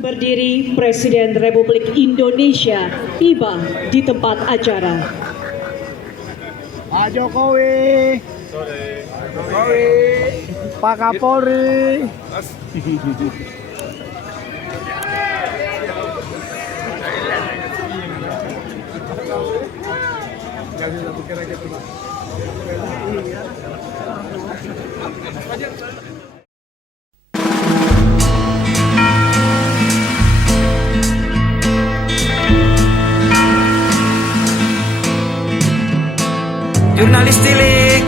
Berdiri Presiden Republik Indonesia tiba di tempat acara. Pak Jokowi, Jokowi, Pak Kapolri. Jurnalis cilik.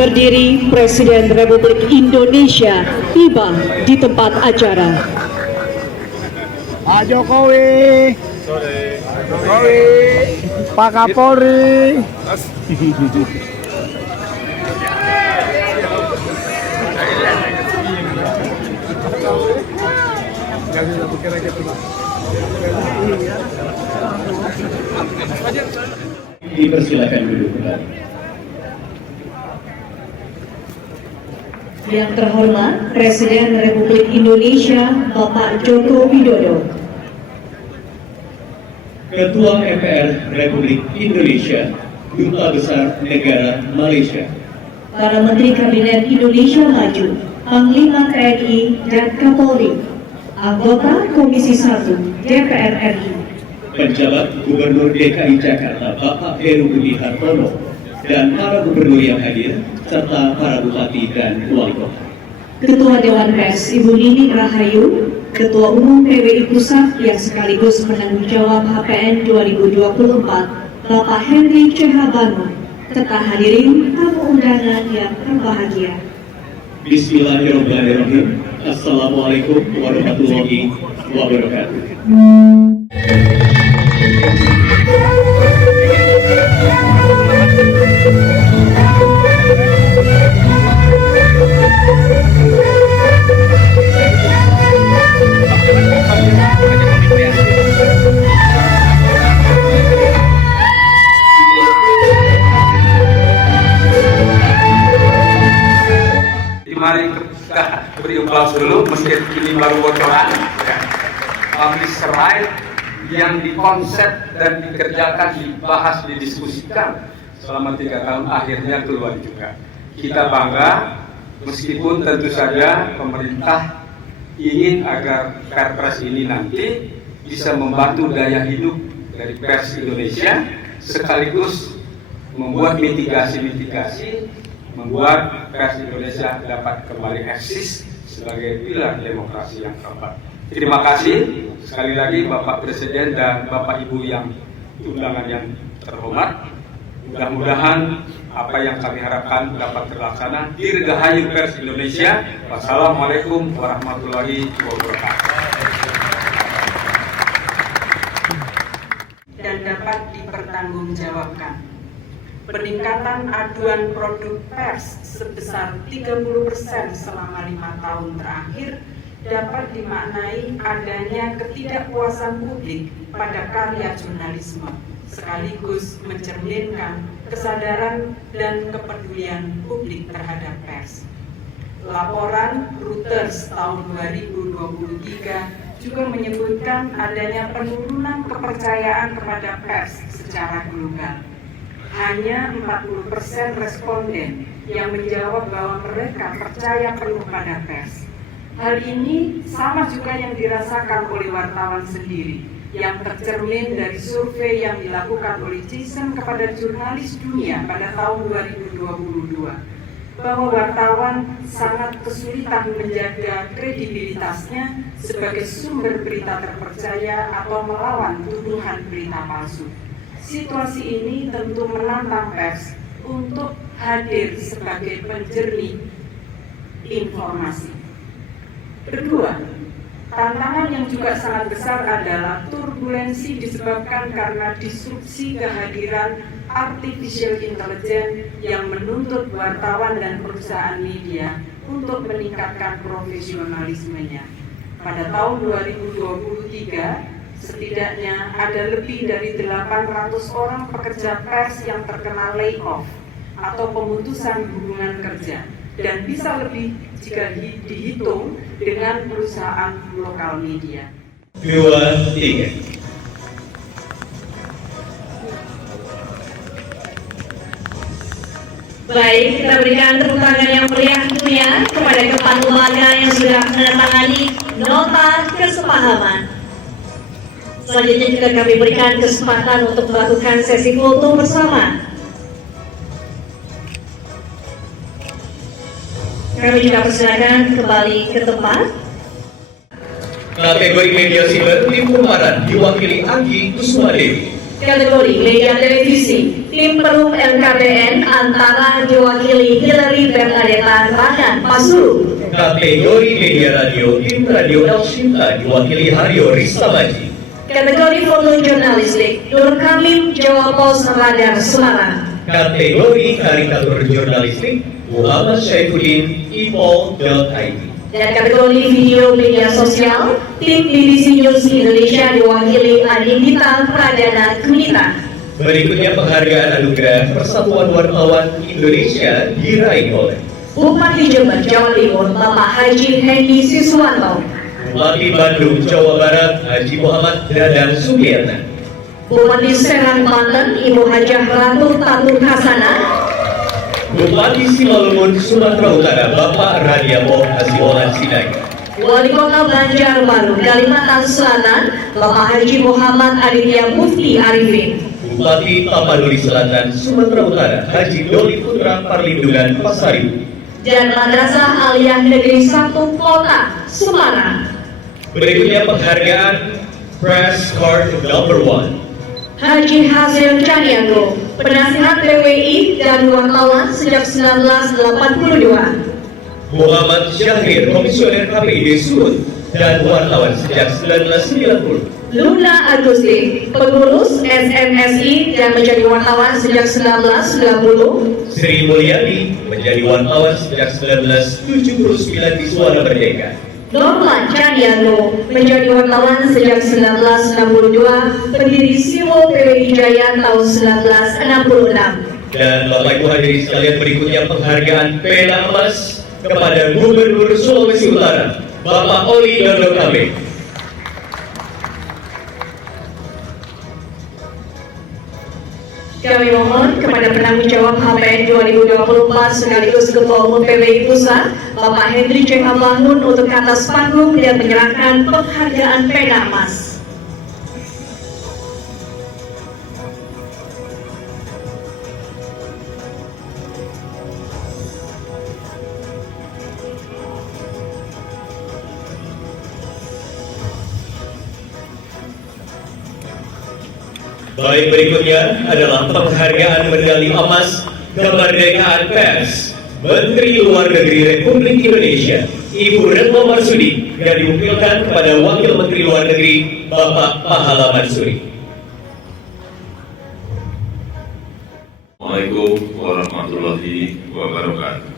Berdiri Presiden Republik Indonesia tiba di tempat acara. Pak Jokowi, Jokowi, Pak Kapolri. Dipersilakan duduk kembali. Yang terhormat Presiden Republik Indonesia Bapak Joko Widodo, Ketua MPR Republik Indonesia, Duta Besar Negara Malaysia, para Menteri Kabinet Indonesia Maju, Panglima TNI dan Kapolri, anggota Komisi 1 DPR RI, penjabat Gubernur DKI Jakarta Bapak Heru Budi Hartono, dan para gubernur yang hadir, serta para bupati dan wali kota. Ketua Dewan Pers Ibu Nini Rahayu, Ketua Umum PWI Pusat yang sekaligus penanggung jawab HPN 2024, Bapak Henry Cehabano, serta hadirin tamu undangan yang berbahagia. Bismillahirrahmanirrahim. Assalamualaikum warahmatullahi wabarakatuh. Mari kita beri aplaus dulu, meski ini baru bocoran ya. Publish right yang dikonsep dan dikerjakan, dibahas, didiskusikan selama 3 tahun akhirnya keluar juga. Kita bangga, meskipun tentu saja pemerintah ingin agar Perpres ini nanti bisa membantu daya hidup dari pers Indonesia, sekaligus membuat mitigasi-mitigasi, membuat pers Indonesia dapat kembali eksis sebagai pilar demokrasi yang keempat. Terima kasih sekali lagi Bapak Presiden dan Bapak Ibu yang undangan yang terhormat. Mudah-mudahan apa yang kami harapkan dapat terlaksana. Dirgahayu pers Indonesia. Wassalamualaikum warahmatullahi wabarakatuh. Dan dapat dipertanggungjawabkan. Peningkatan aduan produk pers sebesar 30% selama 5 tahun terakhir dapat dimaknai adanya ketidakpuasan publik pada karya jurnalisme, sekaligus mencerminkan kesadaran dan kepedulian publik terhadap pers. Laporan Reuters tahun 2023 juga menyebutkan adanya penurunan kepercayaan kepada pers secara global. Hanya 40% responden yang menjawab bahwa mereka percaya penuh pada pers. Hal ini sama juga yang dirasakan oleh wartawan sendiri, yang tercermin dari survei yang dilakukan oleh Jason kepada jurnalis dunia pada tahun 2022, bahwa wartawan sangat kesulitan menjaga kredibilitasnya sebagai sumber berita terpercaya atau melawan tuduhan berita palsu. Situasi ini tentu menantang pers untuk hadir sebagai penjernih informasi. Kedua, tantangan yang juga sangat besar adalah turbulensi disebabkan karena disrupsi kehadiran artificial intelligence yang menuntut wartawan dan perusahaan media untuk meningkatkan profesionalismenya. Pada tahun 2023, setidaknya ada lebih dari 800 orang pekerja pers yang terkena layoff atau pemutusan hubungan kerja, dan bisa lebih jika dihitung dengan perusahaan lokal media. 2, 3. Baik, kita berikan tepuk tangan yang meriah tentunya kepada kepala lembaga yang sudah menandatangani nota kesepahaman. Selanjutnya juga kami berikan kesempatan untuk melakukan sesi foto bersama. Kami juga persilakan kembali ke tempat. Kategori media siber tim Kumparan diwakili Anggi Kusuma Dewi. Kategori media televisi, tim perum LKPN antara diwakili Hillary Bernadetta Ragan Pasuru. Kategori media radio, tim radio El Sinta diwakili Haryo Ristamaji. Kategori foto jurnalistik, Nur Kamim Jawa Pos Radar Semarang. Kategori karikatur jurnalistik, Muhammad Syaifuddin ipol.id. Dan kategori video media sosial, tim BBC News Indonesia diwakili Anindita Pradana Kunita. Berikutnya penghargaan anugerah Persatuan Wartawan Indonesia diraih oleh Bupati Jember, Jawa Timur, Bapak Haji Hendy Siswanto. Bupati Bandung, Jawa Barat, Haji Muhammad Dadang Sugiyarna. Bupati Serang, Banten, Ibu Hajah Ratu Tatu Hasanah. Bupati Simalungun, Sumatera Utara, Bapak Radiapo Hasibuan Sidaga. Wali Kota Banjarbaru, Kalimantan Selatan, Bapak Haji Muhammad Aditya Mufti Arifin. Bupati Tapanuli Selatan, Sumatera Utara, Haji Doli Putra Parlindungan Pasaribu. Dan Madrasah Aliyah Negeri 1 Kota Semarang. Berikutnya penghargaan Press Card Number 1. Haji Hasil Caniago, penasihat PWI dan wartawan sejak 1982. Muhammad Syahrir, komisioner KPID Sulut dan wartawan sejak 1990. Luna Agusti, pengurus SMSI dan menjadi wartawan sejak 1990. Sri Mulyani menjadi wartawan sejak 1979 di Suara Merdeka. Norman Caniago menjadi wartawan sejak 1962, pendiri Siwo PWI Jaya tahun 1966. Dan Bapak Ibu hadirin sekalian, berikutnya penghargaan Pena Emas kepada Gubernur Sulawesi Utara, Bapak Oli Dondo Kambe. Kami mohon kepada penanggung jawab HPN 2024 sekaligus Ketua Umum PWI Pusat, Bapak Hendri C. Bangun untuk ke atas panggung dan menyerahkan penghargaan Pena Emas. Baik, berikutnya adalah penghargaan medali emas kemerdekaan pers Menteri Luar Negeri Republik Indonesia Ibu Retno Marsudi yang diwakilkan kepada Wakil Menteri Luar Negeri Bapak Pahala Marsudi. Assalamualaikum warahmatullahi wabarakatuh.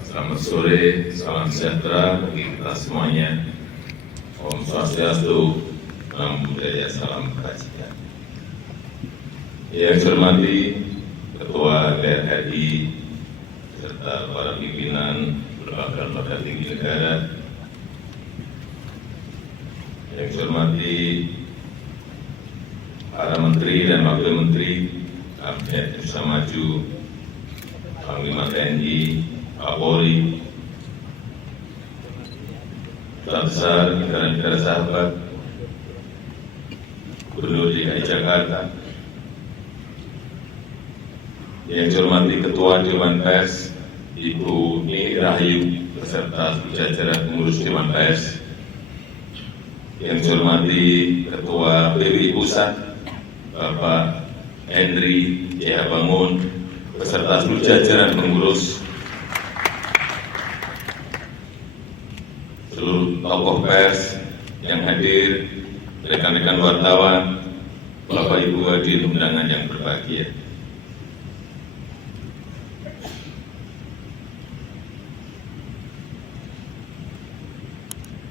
Selamat sore, salam sejahtera bagi kita semuanya. Om Swastiastu, Namo Buddhaya, salam kebajikan. Yang saya hormati Ketua DPR RI serta para pimpinan lembaga-lembaga tinggi negara. Yang saya hormati para menteri dan wakil menteri Kabinet Indonesia Maju, Panglima TNI, Kapolri, Duta Besar negara-negara sahabat, Gubernur DKI Jakarta, yang saya hormati Ketua Dewan Pers Ibu Nini Rahayu beserta jajaran pengurus Dewan Pers, yang saya hormati Ketua PWI Pusat Bapak Henry C. Bangun beserta seluruh jajaran pengurus, seluruh tokoh pers yang hadir, rekan-rekan wartawan, Bapak Ibu hadirin undangan yang berbahagia.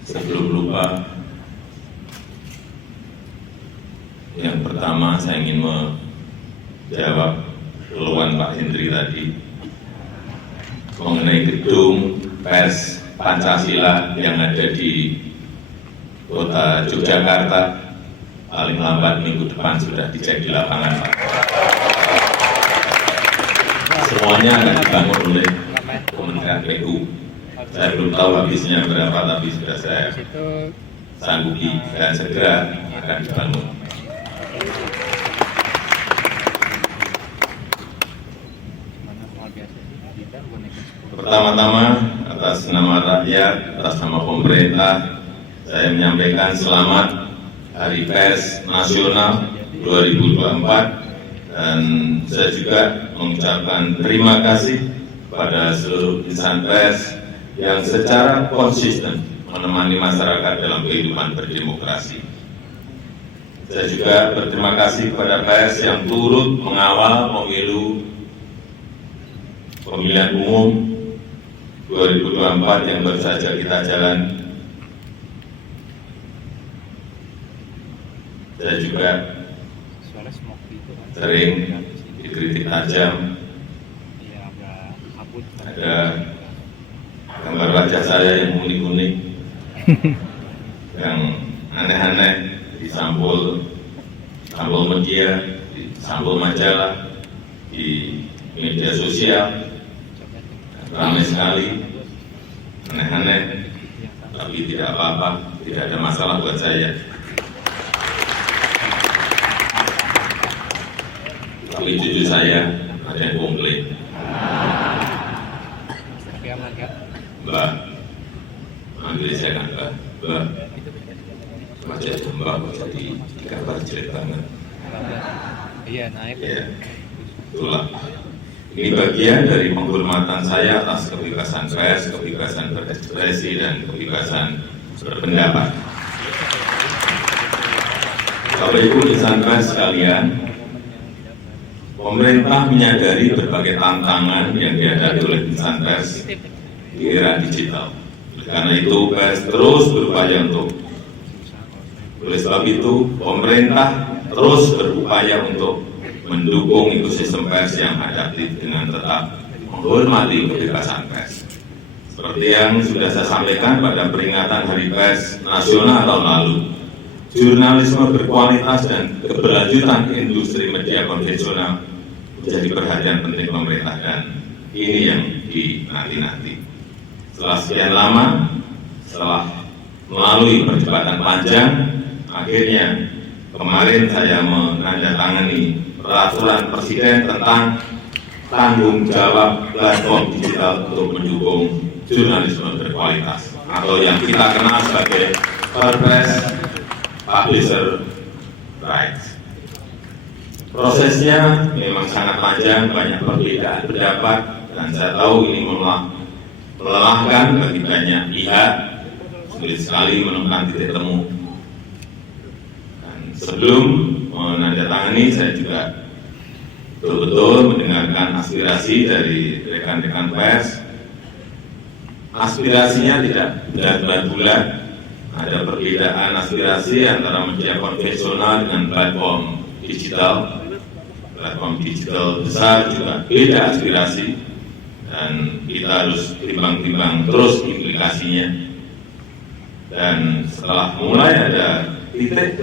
Sebelum lupa, yang pertama saya ingin menjawab keluhan Pak Hendri tadi mengenai gedung pers Pancasila yang ada di Kota Yogyakarta. Paling lambat minggu depan sudah dicek di lapangan, Pak. Semuanya akan dibangun oleh Kementerian PU. Saya belum tahu habisnya berapa, tapi sudah saya sanggupi dan segera akan dibangun. Pertama-tama, atas nama rakyat, atas nama pemerintah, saya menyampaikan selamat Hari Pers Nasional 2024, dan saya juga mengucapkan terima kasih pada seluruh insan pers yang secara konsisten menemani masyarakat dalam kehidupan berdemokrasi. Saya juga berterima kasih kepada pers yang turut mengawal pemilihan umum 2024 yang baru saja kita jalan. Saya juga sering dikritik tajam. Ada gambar wajah saya yang unik-unik, yang aneh-aneh di sampul media, di sampul majalah, di media sosial, ramai sekali, aneh-aneh, tapi tidak apa-apa, tidak ada masalah buat saya. Tapi cucu saya ada yang komplain. Mbak, manggil saya kan Mbak, wajah Mbak jadi gambar jelek banget. Iya, naik. Ya, itulah. Ini bagian dari penghormatan saya atas kebebasan pers, kebebasan berekspresi, dan kebebasan berpendapat. Bapak Ibu insan pers sekalian, pemerintah menyadari berbagai tantangan yang dihadapi oleh insan pers di era digital. Karena itu, pers terus berupaya oleh sebab itu, pemerintah terus berupaya untuk mendukung ekosistem pers yang adaptif dengan tetap menghormati kebebasan pers. Seperti yang sudah saya sampaikan pada peringatan Hari Pers Nasional tahun lalu, jurnalisme berkualitas dan keberlanjutan industri media konvensional menjadi perhatian penting pemerintah, dan ini yang dinanti-nanti. Setelah sekian lama, setelah melalui perdebatan panjang, akhirnya kemarin saya menandatangani peraturan Presiden tentang tanggung jawab platform digital untuk mendukung jurnalisme berkualitas, atau yang kita kenal sebagai Perpres Publisher Rights. Prosesnya memang sangat panjang, banyak perbedaan pendapat, dan saya tahu ini melelahkan bagi banyak pihak, sulit sekali menemukan titik temu. Dan sebelum menandatangani, saya juga betul-betul mendengarkan aspirasi dari rekan-rekan pers. Aspirasinya tidak benar-benar bulat. Ada perbedaan aspirasi antara media konvensional dengan platform digital. Platform digital besar juga beda aspirasi, dan kita harus timbang-timbang terus implikasinya. Dan setelah mulai ada titik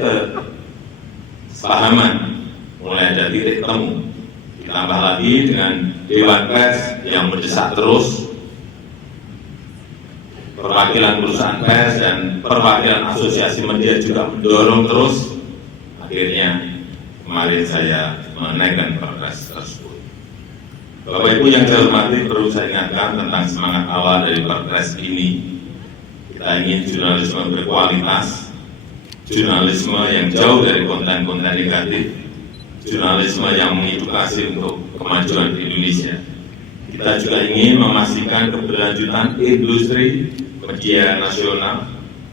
kesepahaman, mulai ada titik temu, ditambah lagi dengan Dewan Pers yang mendesak terus, perwakilan perusahaan pers dan perwakilan asosiasi media juga mendorong terus, akhirnya kemarin saya menaikkan Perpres tersebut. Bapak Ibu yang saya hormati, perlu saya ingatkan tentang semangat awal dari Perpres ini. Kita ingin jurnalisme berkualitas, jurnalisme yang jauh dari konten-konten negatif, jurnalisme yang mengedukasi untuk kemajuan Indonesia. Kita juga ingin memastikan keberlanjutan industri media nasional.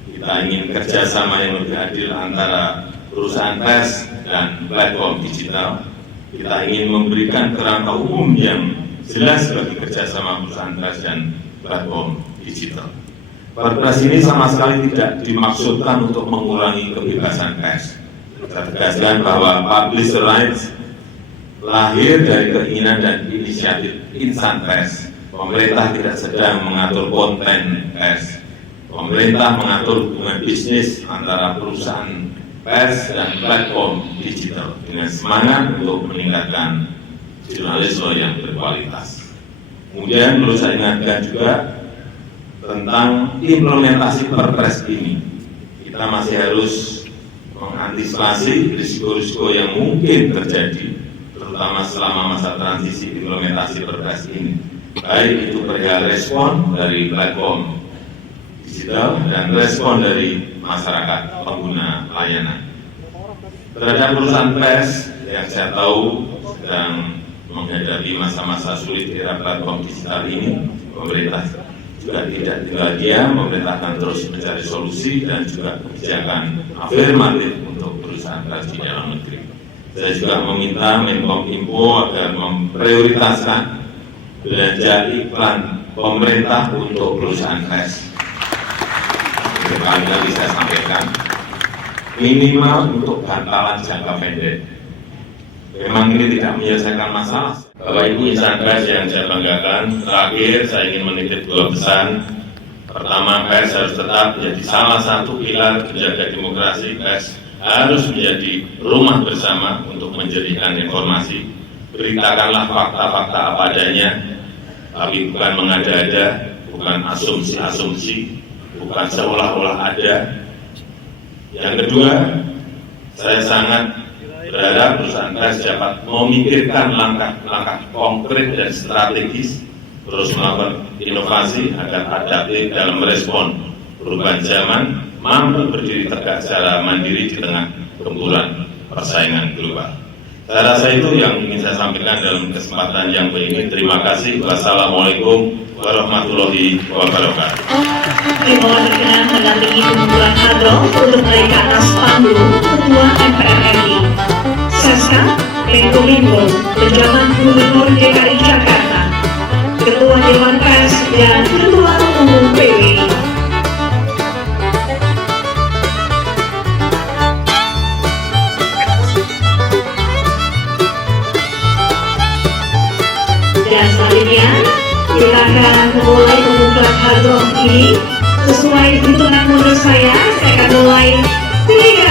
Kita ingin kerjasama yang lebih adil antara perusahaan pers dan platform digital. Kita ingin memberikan kerangka umum yang jelas bagi kerjasama perusahaan pers dan platform digital. Perpres ini sama sekali tidak dimaksudkan untuk mengurangi kebebasan pers. Kita tegaskan bahwa publisher rights lahir dari keinginan dan inisiatif insan pers. Pemerintah tidak sedang mengatur konten pers. Pemerintah mengatur hubungan bisnis antara perusahaan pers dan platform digital dengan semangat untuk meningkatkan jurnalisme yang berkualitas. Kemudian perlu saya ingatkan juga tentang implementasi Perpres ini. Kita masih harus mengantisipasi risiko-risiko yang mungkin terjadi, terutama selama masa transisi implementasi Perpres ini. Baik itu perihal respon dari platform digital dan respon dari masyarakat pengguna layanan. Terhadap perusahaan pers yang saya tahu sedang menghadapi masa-masa sulit di era platform digital ini, pemerintah juga tidak tinggal diam, pemerintah akan terus mencari solusi dan juga kebijakan afirmatif untuk perusahaan pers di dalam negeri. Saya juga meminta Menkominfo agar memprioritaskan belanja iklan pemerintah untuk perusahaan pers. Kali lagi saya sampaikan, minimal untuk bantalan jangka pendek. Memang ini tidak menyelesaikan masalah. Bapak Ibu insan pers yang saya banggakan, terakhir saya ingin menitip dua pesan. Pertama, pers harus tetap menjadi salah satu pilar penjaga demokrasi. Pers harus menjadi rumah bersama untuk menjadikan informasi. Beritakanlah fakta-fakta apa adanya, tapi bukan mengada-ada, bukan asumsi-asumsi, bukan seolah-olah ada. Yang kedua, saya sangat berharap perusahaan pers dapat memikirkan langkah-langkah konkret dan strategis, terus melakukan inovasi agar adaptif dalam merespon perubahan zaman, mampu berdiri tegak secara mandiri di tengah gempuran persaingan global. Saya rasa itu yang ingin saya sampaikan dalam kesempatan yang ini. Terima kasih. Wassalamualaikum warahmatullahi wabarakatuh. Dimohon berkenan mendampingi pengumpulan hadroh untuk naik ke atas panggung Ketua MPR RI, Seska Menkominfo, Pejabat Gubernur DKI Jakarta, Ketua Dewan Pers dan Ketua Umum PWI. Dan selanjutnya kita akan mulai pengumpulan hadroh ini sesuai hitungan mundur saya akan mulai 3,